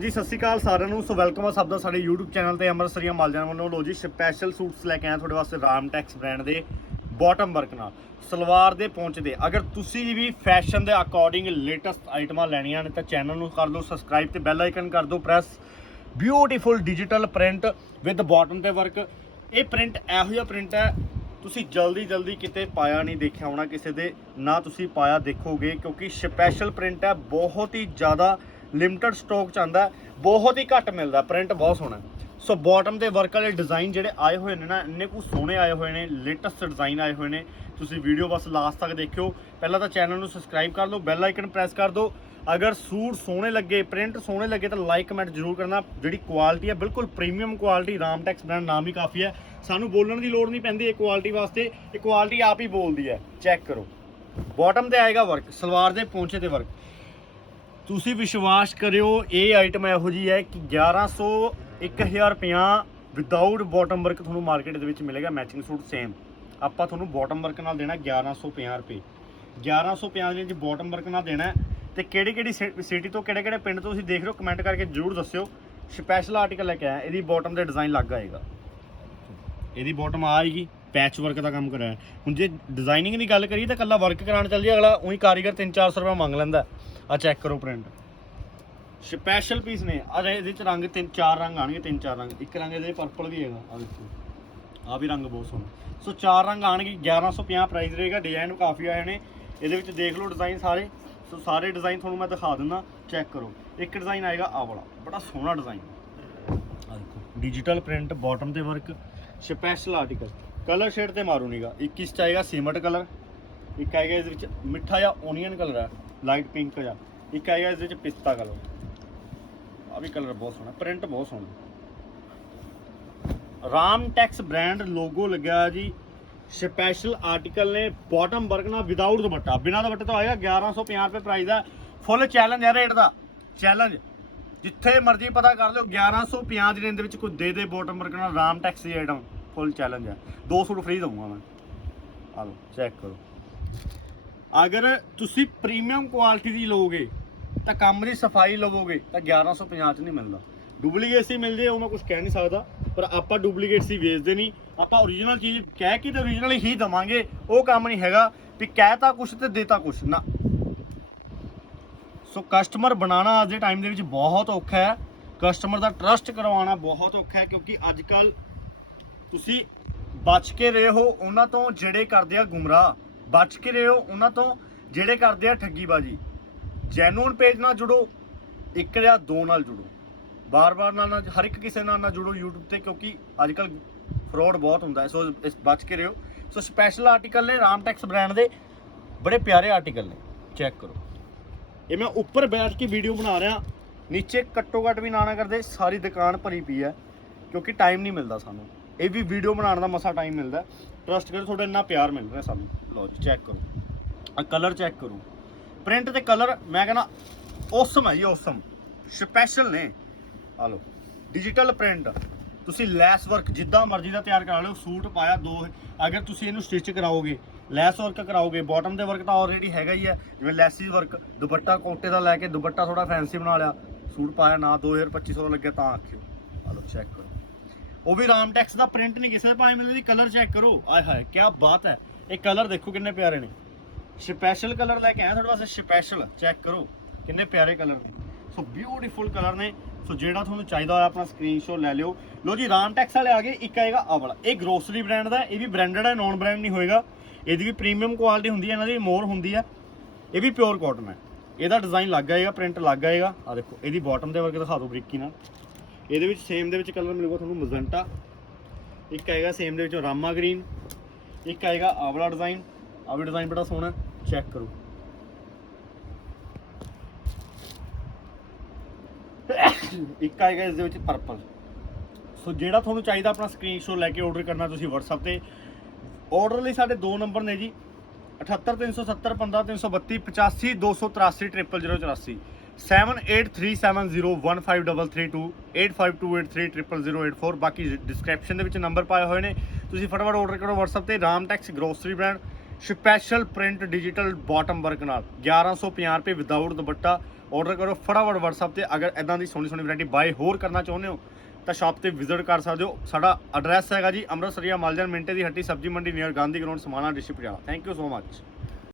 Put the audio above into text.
ਜੀ, ਸਤਿ ਸ਼੍ਰੀ ਅਕਾਲ ਸਾਰਿਆਂ ਨੂੰ। ਸੋ ਵੈਲਕਮ ਆ ਸਭ ਦਾ ਸਾਡੇ YouTube ਚੈਨਲ ਤੇ ਅੰਮ੍ਰਿਤਸਰੀਆਂ ਮਾਲਜਾਨ ਵੱਲੋਂ। ਲੋ ਜੀ ਸਪੈਸ਼ਲ ਸੂਟਸ ਲੈ ਕੇ ਆਇਆ ਤੁਹਾਡੇ ਵਾਸਤੇ ਰਾਮਟੈਕਸ ਬ੍ਰਾਂਡ ਦੇ ਬਾਟਮ ਵਰਕ ਨਾਲ। ਸਲਵਾਰ ਦੇ ਪਹੁੰਚਦੇ ਅਗਰ ਤੁਸੀਂ ਵੀ ਫੈਸ਼ਨ ਦੇ ਅਕੋਰਡਿੰਗ ਲੇਟੈਸਟ ਆਈਟਮਾਂ ਲੈਣੀਆਂ ਨੇ ਤਾਂ ਚੈਨਲ ਨੂੰ ਕਰ ਦਿਓ ਸਬਸਕ੍ਰਾਈਬ ਤੇ ਬੈਲ ਆਈਕਨ ਕਰ ਦਿਓ। Press beautiful digital print with bottom ਤੇ ਵਰਕ ਇਹ ਪ੍ਰਿੰਟ ਇਹੋ ਜਿਹਾ ਪ੍ਰਿੰਟ ਹੈ, ਤੁਸੀਂ ਜਲਦੀ ਜਲਦੀ ਕਿਤੇ ਪਾਇਆ ਨਹੀਂ ਦੇਖਿਆ ਹੋਣਾ ਕਿਸੇ ਦੇ, ਨਾ ਤੁਸੀਂ ਪਾਇਆ ਦੇਖੋਗੇ, ਕਿਉਂਕਿ ਸਪੈਸ਼ਲ ਪ੍ਰਿੰਟ ਹੈ, ਬਹੁਤ ਹੀ ਜ਼ਿਆਦਾ ਲਿਮਟਿਡ ਸਟਾਕ ਚ ਆਂਦਾ, ਬਹੁਤ ਹੀ ਘੱਟ ਮਿਲਦਾ ਪ੍ਰਿੰਟ ਬਹੁਤ ਸੋਹਣਾ। ਸੋ ਬਾਟਮ ਦੇ ਵਰਕ ਵਾਲੇ ਡਿਜ਼ਾਈਨ ਜਿਹੜੇ ਆਏ ਹੋਏ ਨੇ ਨਾ, ਇੰਨੇ ਕੁ ਸੋਹਣੇ ਆਏ ਹੋਏ ਨੇ ਲੇਟੈਸਟ ਡਿਜ਼ਾਈਨ ਆਏ ਹੋਏ ਨੇ। ਤੁਸੀਂ ਵੀਡੀਓ ਬਸ ਲਾਸਟ ਤੱਕ ਦੇਖਿਓ। ਪਹਿਲਾਂ ਤਾਂ ਚੈਨਲ ਨੂੰ ਸਬਸਕ੍ਰਾਈਬ ਕਰ ਲਓ ਬੈਲ ਆਈਕਨ ਪ੍ਰੈਸ ਕਰ ਦਿਓ। ਅਗਰ ਸੂਟ ਸੋਹਣੇ ਲੱਗੇ ਪ੍ਰਿੰਟ ਸੋਹਣੇ ਲੱਗੇ, ਤਾਂ ਲਾਈਕ ਕਮੈਂਟ ਜ਼ਰੂਰ ਕਰਨਾ। ਜਿਹੜੀ ਕੁਆਲਿਟੀ ਹੈ, ਬਿਲਕੁਲ ਪ੍ਰੀਮੀਅਮ ਕੁਆਲਿਟੀ ਰਾਮਟੈਕਸ ਬ੍ਰਾਂਡ ਨਾਮ ਹੀ ਕਾਫੀ ਹੈ। ਸਾਨੂੰ ਬੋਲਣ ਦੀ ਲੋੜ ਨਹੀਂ ਪੈਂਦੀ ਇਹ ਕੁਆਲਿਟੀ ਵਾਸਤੇ। ਇਹ ਕੁਆਲਿਟੀ ਆਪ ਹੀ ਬੋਲਦੀ ਹੈ। ਚੈੱਕ ਕਰੋ। ਬਾਟਮ ਤੇ ਆਏਗਾ ਵਰਕ ਸਲਵਾਰ ਦੇ ਪੌਂਚੇ ਤੇ ਵਰਕ ਤੁਸੀਂ ਵਿਸ਼ਵਾਸ ਕਰਿਓ, ਇਹ ਆਈਟਮ ਇਹੋ ਜੀ ਹੈ ਕਿ 1100 1050 ਵਿਦਆਊਟ ਬਾਟਮ ਵਰਕ ਤੁਹਾਨੂੰ ਮਾਰਕੀਟ ਦੇ ਵਿੱਚ ਮਿਲੇਗਾ ਮੈਚਿੰਗ ਸੂਟ ਸੇਮ ਆਪਾਂ ਤੁਹਾਨੂੰ ਬਾਟਮ ਵਰਕ ਨਾਲ ਦੇਣਾ 1150 ਰੁਪਏ। 1150 ਦੇ ਵਿੱਚ ਬਾਟਮ ਵਰਕ ਨਾਲ ਦੇਣਾ ਹੈ। ਤੇ ਕਿਹੜੀ ਕਿਹੜੀ ਸਿਟੀ ਤੋਂ, ਕਿਹੜੇ ਕਿਹੜੇ ਪਿੰਡ ਤੋਂ ਤੁਸੀਂ ਦੇਖ ਰਹੇ ਹੋ ਕਮੈਂਟ ਕਰਕੇ ਜਰੂਰ ਦੱਸਿਓ। ਸਪੈਸ਼ਲ ਆਰਟੀਕਲ ਲੈ ਕੇ ਆਇਆ, ਇਹਦੀ ਬਾਟਮ ਦੇ ਡਿਜ਼ਾਈਨ ਲੱਗ ਆਏਗਾ। ਇਹਦੀ ਬਾਟਮ ਆਏਗੀ। ਪੈਚ ਵਰਕ ਦਾ ਕੰਮ ਕਰਾਇਆ ਹੁਣ ਜੇ ਡਿਜ਼ਾਈਨਿੰਗ ਦੀ ਗੱਲ ਕਰੀਏ ਤਾਂ ਕੱਲਾ ਵਰਕ ਕਰਾਉਣ ਚੱਲ ਜੇ ਅਗਲਾ ਉਹੀ ਕਾਰੀਗਰ 3-400 ਰੁਪਏ ਮੰਗ ਲੈਂਦਾ। ਆ ਚੈੱਕ ਕਰੋ ਪ੍ਰਿੰਟ ਸਪੈਸ਼ਲ ਪੀਸ ਨੇ। ਆ ਇਹਦੇ ਚ ਰੰਗ ਤਿੰਨ, ਚਾਰ ਰੰਗ ਆਣਗੇ ਤਿੰਨ ਚਾਰ ਰੰਗ। ਇੱਕ ਰੰਗ ਇਹਦੇ ਪਰਪਲ ਵੀ ਹੈਗਾ ਆ ਦੇਖੋ। ਆ ਵੀ ਰੰਗ ਬਹੁਤ ਸੋਹਣਾ। ਸੋ ਚਾਰ ਰੰਗ ਆਣਗੇ 1150 ਪ੍ਰਾਈਸ ਰਹੇਗਾ। ਡਿਜ਼ਾਈਨ ਕਾਫੀ ਆਏ ਨੇ। ਇਹਦੇ ਵਿੱਚ ਦੇਖ ਲਓ ਡਿਜ਼ਾਈਨ ਸਾਰੇ। ਸੋ ਸਾਰੇ ਡਿਜ਼ਾਈਨ ਤੁਹਾਨੂੰ ਮੈਂ ਦਿਖਾ ਦਿੰਦਾ। ਚੈੱਕ ਕਰੋ। ਇੱਕ ਡਿਜ਼ਾਈਨ ਆਏਗਾ ਆ ਵਾਲਾ। ਬੜਾ ਸੋਹਣਾ ਡਿਜ਼ਾਈਨ ਆ ਦੇਖੋ। ਡਿਜੀਟਲ ਪ੍ਰਿੰਟ ਬਾਟਮ ਤੇ work special article colour shade ਤੇ ਮਾਰੂ ਨੀਗਾ। ਇੱਕ ਇਸ ਚ ਆਏਗਾ ਸੀਮਟ ਕਲਰ, ਇੱਕ ਆਏਗਾ ਇਸ ਵਿੱਚ ਮਿੱਠਾ ਜਿਹਾ ਓਨੀਅਨ ਕਲਰ ਹੈ ਲਾਈਟ ਪਿੰਕ ਜਾਂ ਇੱਕ ਆਏਗਾ ਇਸ ਵਿੱਚ ਪਿਸਤਾ ਕਲਰ। ਆ ਵੀ ਕਲਰ ਬਹੁਤ ਸੋਹਣਾ, ਪ੍ਰਿੰਟ ਬਹੁਤ ਸੋਹਣਾ। ਰਾਮਟੈਕਸ ਬ੍ਰਾਂਡ ਲੋਗੋ ਲੱਗਿਆ ਜੀ। ਸਪੈਸ਼ਲ ਆਰਟੀਕਲ ਨੇ ਬਾਟਮ ਵਰਕ ਨਾਲ ਵਿਦਆਊਟ ਦੁਪੱਟਾ। ਬਿਨਾਂ ਦੁਪੱਟੇ ਤੋਂ ਆਏਗਾ 1150 ਰੁਪਏ ਪ੍ਰਾਈਸ ਦਾ। ਫੁੱਲ ਚੈਲੰਜ ਹੈ ਰੇਟ ਦਾ। ਚੈਲੰਜ ਜਿੱਥੇ ਮਰਜ਼ੀ ਪਤਾ ਕਰ ਲਿਓ 1150 ਦੀ ਰੇਂਜ ਦੇ ਵਿੱਚ ਕੋਈ ਦੇ ਦੇ ਬਾਟਮ ਵਰਕ ਨਾਲ ਰਾਮਟੈਕਸ ਦੀ ਆਈਟਮ ਫੁੱਲ ਚੈਲੰਜ ਹੈ ਦੋ ਸੂਟ ਫ੍ਰੀ ਦਊਂਗਾ ਮੈਂ। ਆ ਲਓ ਚੈੱਕ ਕਰੋ। ਅਗਰ ਤੁਸੀਂ ਪ੍ਰੀਮੀਅਮ ਕੁਆਲਿਟੀ ਦੀ ਲਓਗੇ, ਤਾਂ ਕੰਮ ਦੀ ਸਫ਼ਾਈ ਲਵੋਗੇ, ਤਾਂ 1150 ਚ ਨਹੀਂ ਮਿਲਦਾ। ਡੁਪਲੀਕੇਟ ਸੀ ਮਿਲ ਜੇ ਉਹ ਮੈਂ ਕੁਝ ਕਹਿ ਨਹੀਂ ਸਕਦਾ। ਪਰ ਆਪਾਂ ਡੁਪਲੀਕੇਟ ਸੀ ਵੇਚਦੇ ਨਹੀਂ। ਆਪਾਂ ਓਰੀਜਨਲ ਚੀਜ਼, ਕਹਿ ਕੇ ਤੇ ਓਰੀਜਨਲ ਹੀ ਦਵਾਂਗੇ, ਉਹ ਕੰਮ ਨਹੀਂ ਹੈਗਾ। ਵੀ ਕਹਿਤਾ ਕੁਝ ਤੇ ਦੇਤਾ ਕੁਝ ਨਾ। ਸੋ ਕਸਟਮਰ ਬਣਾਉਣਾ ਅੱਜ ਦੇ ਟਾਈਮ ਦੇ ਵਿੱਚ ਬਹੁਤ ਔਖਾ ਹੈ। ਕਸਟਮਰ ਦਾ ਟਰਸਟ ਕਰਵਾਉਣਾ ਬਹੁਤ ਔਖਾ ਹੈ, ਕਿਉਂਕਿ ਅੱਜ ਕੱਲ੍ਹ ਤੁਸੀਂ ਬਚ ਕੇ ਰਹੇ ਹੋ ਉਹਨਾਂ ਤੋਂ ਜਿਹੜੇ ਕਰਦੇ ਆ ਗੁੰਮਰਾਹ। ਬਚ ਕੇ ਰਹੇ ਹੋ ਉਹਨਾਂ ਤੋਂ ਜਿਹੜੇ ਕਰਦੇ ਆ ਠੱਗੀਬਾਜੀ। ਜੈਨੂਨ ਪੇਜ ਨਾਲ ਜੁੜੋ, ਇੱਕ ਜਾਂ ਦੋ ਨਾਲ ਜੁੜੋ। ਬਾਰ-ਬਾਰ ਨਾਲ ਨਾ ਹਰ ਇੱਕ ਕਿਸੇ ਨਾਲ ਨਾ ਜੁੜੋ YouTube ਤੇ, ਕਿਉਂਕਿ ਅੱਜ ਕੱਲ ਫਰਾਡ ਬਹੁਤ ਹੁੰਦਾ ਹੈ। ਸੋ ਇਸ ਬਚ ਕੇ ਰਹੋ। ਸੋ ਸਪੈਸ਼ਲ ਆਰਟੀਕਲ ਨੇ ਰਾਮਟੈਕਸ ਬ੍ਰਾਂਡ ਦੇ। ਬੜੇ ਪਿਆਰੇ ਆਰਟੀਕਲ ਨੇ। ਚੈੱਕ ਕਰੋ। ਇਹ ਮੈਂ ਉੱਪਰ ਬੈਠ ਕੇ ਵੀਡੀਓ ਬਣਾ ਰਿਹਾ। ਨੀਚੇ ਘੱਟੋ ਘੱਟ ਵੀ ਨਾ ਨਾ ਕਰਦੇ, ਸਾਰੀ ਦੁਕਾਨ ਭਰੀ ਪਈ ਹੈ। ਕਿਉਂਕਿ ਟਾਈਮ ਨਹੀਂ ਮਿਲਦਾ ਸਾਨੂੰ। ਇਹ ਵੀ ਵੀਡੀਓ ਬਣਾਉਣ ਦਾ ਮਸਾ ਟਾਈਮ ਮਿਲਦਾ ਟਰਸਟ ਕਰੋ, ਤੁਹਾਡਾ ਇੰਨਾ ਪਿਆਰ ਮਿਲ ਰਿਹਾ ਸਾਨੂੰ। ਲਓ ਜੀ ਚੈੱਕ ਕਰੋ। ਆ ਕਲਰ ਚੈੱਕ ਕਰੋ। ਪ੍ਰਿੰਟ ਤੇ ਕਲਰ ਮੈਂ ਕਹਿੰਦਾ ਔਸਮ ਹੈ ਜੀ ਔਸਮ ਸਪੈਸ਼ਲ ਨੇ। ਆ ਲਓ ਡਿਜੀਟਲ ਪ੍ਰਿੰਟ ਤੁਸੀਂ ਲੈਸ ਵਰਕ ਜਿੱਦਾਂ ਮਰਜ਼ੀ ਦਾ ਤਿਆਰ ਕਰਾ ਲਿਓ, ਸੂਟ ਪਾਇਆ, ਦੋ ਅਗਰ ਤੁਸੀਂ ਇਹਨੂੰ ਸਟਿਚ ਕਰਾਓਗੇ ਲੈਸ ਵਰਕ ਕਰਾਓਗੇ ਬਾਟਮ ਦੇ ਵਰਕ ਤਾਂ ਆਲਰੇਡੀ ਹੈਗਾ ਹੀ ਹੈ। ਜਿਵੇਂ ਲੈਸਿਸ ਵਰਕ ਦੁਪੱਟਾ ਕੋਟੇ ਦਾ ਲੈ ਕੇ ਦੁਪੱਟਾ ਥੋੜਾ ਫੈਂਸੀ ਬਣਾ ਲਿਆ, ਸੂਟ ਪਾਇਆ ਨਾ 2250 ਦਾ ਲੱਗਿਆ, ਤਾਂ ਆਖਿਓ। ਆ ਲਓ ਚੈੱਕ ਕਰੋ। ਉਹ ਵੀ ਰਾਮ ਟੈਕਸ ਦਾ ਪ੍ਰਿੰਟ ਨਹੀਂ, ਕਿਸੇ ਦੇ ਭਾਵੇਂ ਮਿਲਦੀ ਦੀ ਕਲਰ ਚੈੱਕ ਕਰੋ। ਆਏ ਹਾਏ ਕੀ ਬਾਤ ਹੈ। ਇਹ ਕਲਰ ਦੇਖੋ ਕਿੰਨੇ ਪਿਆਰੇ ਨੇ। ਸਪੈਸ਼ਲ ਕਲਰ ਲੈ ਕੇ ਆਇਆ ਤੁਹਾਡੇ ਵਾਸਤੇ ਸਪੈਸ਼ਲ ਚੈੱਕ ਕਰੋ, ਕਿੰਨੇ ਪਿਆਰੇ ਕਲਰ ਨੇ। ਸੋ ਬਿਊਟੀਫੁਲ ਕਲਰ ਨੇ। ਸੋ ਜਿਹੜਾ ਤੁਹਾਨੂੰ ਚਾਹੀਦਾ ਹੋਇਆ ਆਪਣਾ ਸਕਰੀਨਸ਼ਾਟ ਲੈ ਲਿਓ। ਲੋ ਜੀ, ਰਾਮ ਟੈਕਸ ਵਾਲੇ ਆ ਗਏ, ਇੱਕ ਆਏਗਾ ਆ ਵਾਲਾ ਇਹ ਗਰੋਸਰੀ ਬ੍ਰਾਂਡ ਦਾ, ਇਹ ਵੀ ਬ੍ਰਾਂਡਡ ਹੈ ਨਾਨ ਬ੍ਰਾਂਡ ਨਹੀਂ ਹੋਏਗਾ। ਇਹਦੀ ਵੀ ਪ੍ਰੀਮੀਅਮ ਕੁਆਲਿਟੀ ਹੁੰਦੀ ਹੈ, ਇਹਨਾਂ ਦੀ ਮੋਰ ਹੁੰਦੀ ਹੈ। ਇਹ ਵੀ ਪਿਓਰ ਕਾਟਨ ਹੈ। ਇਹਦਾ ਡਿਜ਼ਾਈਨ ਲੱਗ ਆਏਗਾ ਪ੍ਰਿੰਟ ਲੱਗ ਆਏਗਾ। ਆ ਦੇਖੋ, ਇਹਦੀ ਬਾਟਮ ਦੇ ਵਰਗੇ ਦਿਖਾ ਦਿਓ ਬਰੀਕੀ ਨਾਲ। ਇਹਦੇ ਵਿੱਚ ਸੇਮ ਦੇ ਵਿੱਚ ਕਲਰ ਮਿਲੂਗਾ ਤੁਹਾਨੂੰ ਮਜ਼ੰਟਾ ਇੱਕ ਆਏਗਾ ਸੇਮ ਦੇ ਵਿੱਚ ਰਾਮਾ ਗ੍ਰੀਨ ਇੱਕ ਆਏਗਾ ਆਵਲਾ ਵਾਲਾ ਡਿਜ਼ਾਈਨ ਆਹ ਡਿਜ਼ਾਈਨ ਬੜਾ ਸੋਹਣਾ ਚੈੱਕ ਕਰੋ। ਇੱਕ ਆਏਗਾ ਇਸ ਦੇ ਵਿੱਚ ਪਰਪਲ ਸੋ ਜਿਹੜਾ ਤੁਹਾਨੂੰ ਚਾਹੀਦਾ ਆਪਣਾ ਸਕਰੀਨਸ਼ਾਟ ਲੈ ਕੇ ਆਰਡਰ ਕਰਨਾ ਤੁਸੀਂ WhatsApp ਤੇ। ਆਰਡਰ ਲਈ ਸਾਡੇ ਦੋ ਨੰਬਰ ਨੇ ਜੀ। 78370 15332 85 283 00084 7837015332 8528300084 ਬਾਕੀ ਡਿਸਕ੍ਰਿਪਸ਼ਨ ਦੇ ਵਿੱਚ ਨੰਬਰ ਪਾਏ ਹੋਏ ਨੇ। ਤੁਸੀਂ ਫਟਾਫਟ ਆਰਡਰ ਕਰੋ WhatsApp ਤੇ Ramtex grocery brand special print digital bottom work ਨਾਲ। 1150 ਰੁਪਏ ਵਿਦਆਊਟ ਦੁਪੱਟਾ। ਆਰਡਰ ਕਰੋ ਫਟਾਫਟ WhatsApp ਤੇ, ਅਗਰ ਇਦਾਂ ਦੀ ਸੋਹਣੀ ਸੋਹਣੀ ਵੈਰਾਈਟੀ ਬਾਏ ਹੋਰ ਕਰਨਾ ਚਾਹੁੰਦੇ ਹੋ, ਤਾਂ ਸ਼ਾਪ ਤੇ ਵਿਜ਼ਿਟ ਕਰ ਸਕਦੇ ਹੋ। ਸਾਡਾ ਐਡਰੈਸ ਹੈਗਾ ਜੀ ਅੰਮ੍ਰਿਤਸਰੀਆ ਮਾਲਜਨ ਮਿੰਟੇ ਦੀ ਹੱਟੀ, ਸਬਜ਼ੀ ਮੰਡੀ near Gandhi ground Samana district Patiala. Thank you so much